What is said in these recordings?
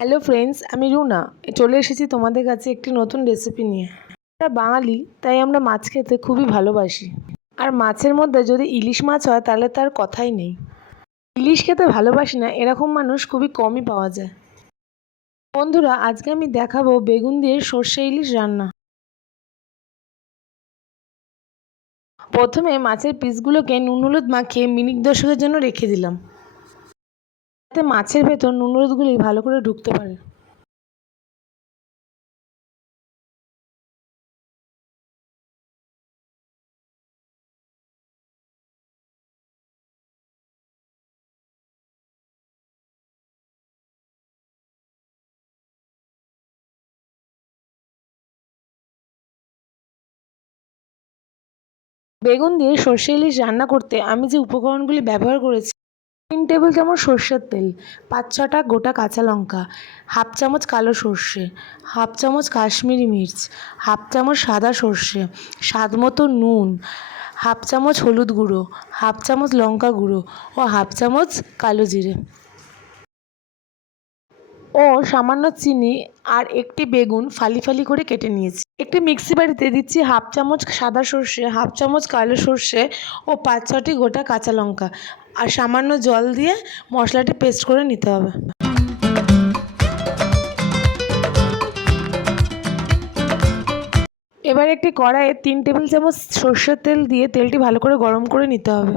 Hello friends, আমি রুনা চলে এসেছি তোমাদের কাছে একটি নতুন রেসিপি নিয়ে। আমরা বাঙালি, তাই আমরা মাছ খেতে খুবই ভালোবাসি। আর মাছের মধ্যে যদি ইলিশ মাছ হয় তাহলে তার কথাই নেই। ইলিশ খেতে ভালোবাসি না এরকম মানুষ খুবই কমই পাওয়া যায়। বন্ধুরা, আজকে আমি দেখাবো বেগুন দিয়ে সর্ষে ইলিশ রান্না। প্রথমে মাছের পিসগুলোকে নুন হলুদ মাখিয়ে মিনিট 10-এর জন্য রেখে দিলাম, যাতে মাছের ভেতর নুন হলুদগুলি ভালো করে ঢুকতে পারে। বেগুন দিয়ে সর্ষে ইলিশ রান্না করতে আমি যে উপকরণগুলি ব্যবহার করেছি: 3 টেবিল চামচ সর্ষের তেল, 5-6টা গোটা কাঁচা লঙ্কা, হাফ চামচ কালো সর্ষে, হাফ চামচ কাশ্মীরি মির্চ, হাফ চামচ সাদা সর্ষে, স্বাদ মতো নুন, হাফ চামচ হলুদ গুঁড়ো, হাফ চামচ লঙ্কা গুঁড়ো ও হাফ চামচ কালো জিরে ও সামান্য চিনি। আর একটি বেগুন ফালি ফালি করে কেটে নিয়েছি। একটি মিক্সি বাটিতে দিচ্ছি হাফ চামচ সাদা সর্ষে, হাফ চামচ কালো সর্ষে ও 5-6টি গোটা কাঁচা লঙ্কা, আর সামান্য জল দিয়ে মশলাটি পেস্ট করে নিতে হবে। এবার একটি কড়াইয়ে 3 টেবিল চামচ সর্ষের তেল দিয়ে তেলটি ভালো করে গরম করে নিতে হবে।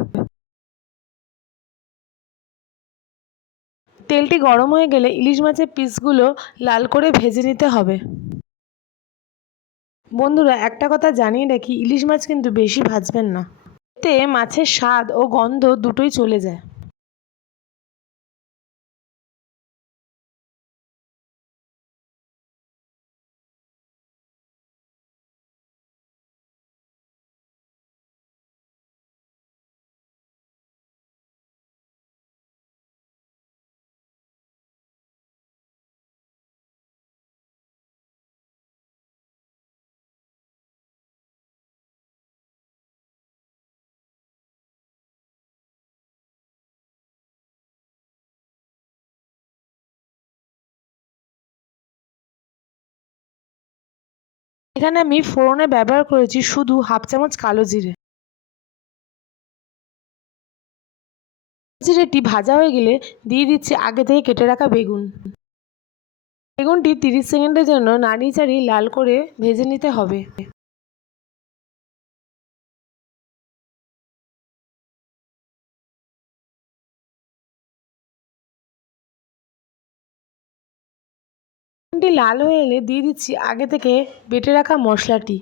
তেলটি গরম হয়ে গেলে ইলিশ মাছের পিসগুলো লাল করে ভেজে নিতে হবে। বন্ধুরা, একটা কথা জানিয়ে রাখি, ইলিশ মাছ কিন্তু বেশি ভাজবেন না, এতে মাছের স্বাদ ও গন্ধ দুটোই চলে যায়। এখানে আমি ফোড়নে ব্যবহার করেছি শুধু হাফ চামচ কালো জিরে। জিরেটি ভাজা হয়ে গেলে দিয়ে দিচ্ছি আগে থেকে কেটে রাখা বেগুন। বেগুনটি 30 সেকেন্ডের জন্য নাড়িয়ে চাড়িয়ে লাল করে ভেজে নিতে হবে। বেগুনটি লাল হয়ে এলে দিয়ে দিচ্ছি আগে থেকে বেটে রাখা মশলাটি।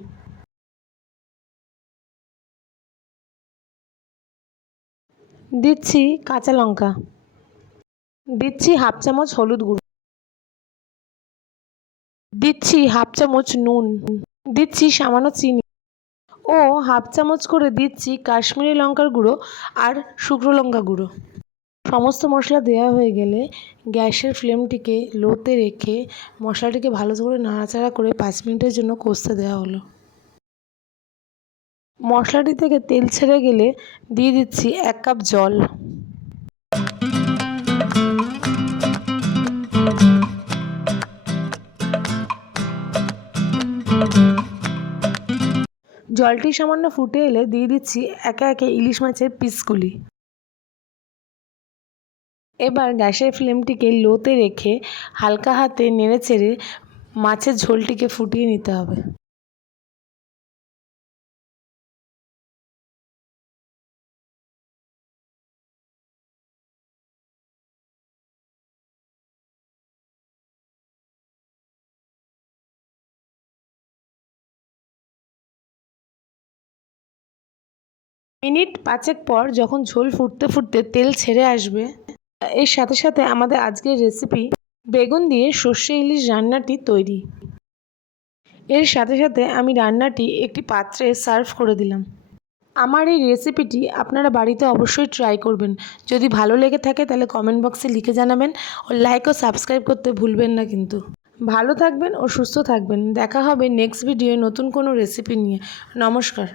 দিচ্ছি কাঁচা লঙ্কা, দিচ্ছি হাফ চামচ হলুদ গুঁড়ো, দিচ্ছি হাফ চামচ নুন, দিচ্ছি সামান্য চিনি ও হাফ চামচ করে দিচ্ছি কাশ্মীরি লঙ্কার গুঁড়ো আর শুকনো লঙ্কা গুঁড়ো। সমস্ত মশলা দেওয়া হয়ে গেলে গ্যাসের ফ্লেমটিকে লোতে রেখে মশলাটিকে ভালো করে নাড়াচাড়া করে 5 মিনিটের জন্য কষতে দেওয়া হলো। মশলাটি থেকে তেল ছেড়ে গেলে দিয়ে দিচ্ছি 1 কাপ জল। জলটি সামান্য ফুটে এলে দিয়ে দিচ্ছি একে একে ইলিশ মাছের পিসগুলি। এবার গ্যাসের ফ্লেমটিকে লোতে রেখে হালকা হাতে নেড়েচেড়ে মাছের ঝোলটিকে ফুটিয়ে নিতে হবে। মিনিট 5 পর যখন ঝোল ফুটতে ফুটতে তেল ছেড়ে আসবে, এর সাথে সাথে আমাদের আজকের রেসিপি বেগুন দিয়ে সর্ষে ইলিশ রান্নাটি তৈরি। এর সাথে সাথে আমি রান্নাটি একটি পাত্রে সার্ভ করে দিলাম। আমার এই রেসিপিটি আপনারা বাড়িতে অবশ্যই ট্রাই করবেন। যদি ভালো লেগে থাকে তাহলে কমেন্ট বক্সে লিখে জানাবেন ও লাইক ও সাবস্ক্রাইব করতে ভুলবেন না কিন্তু। ভালো থাকবেন ও সুস্থ থাকবেন। দেখা হবে নেক্সট ভিডিওয়ে নতুন কোনো রেসিপি নিয়ে। নমস্কার।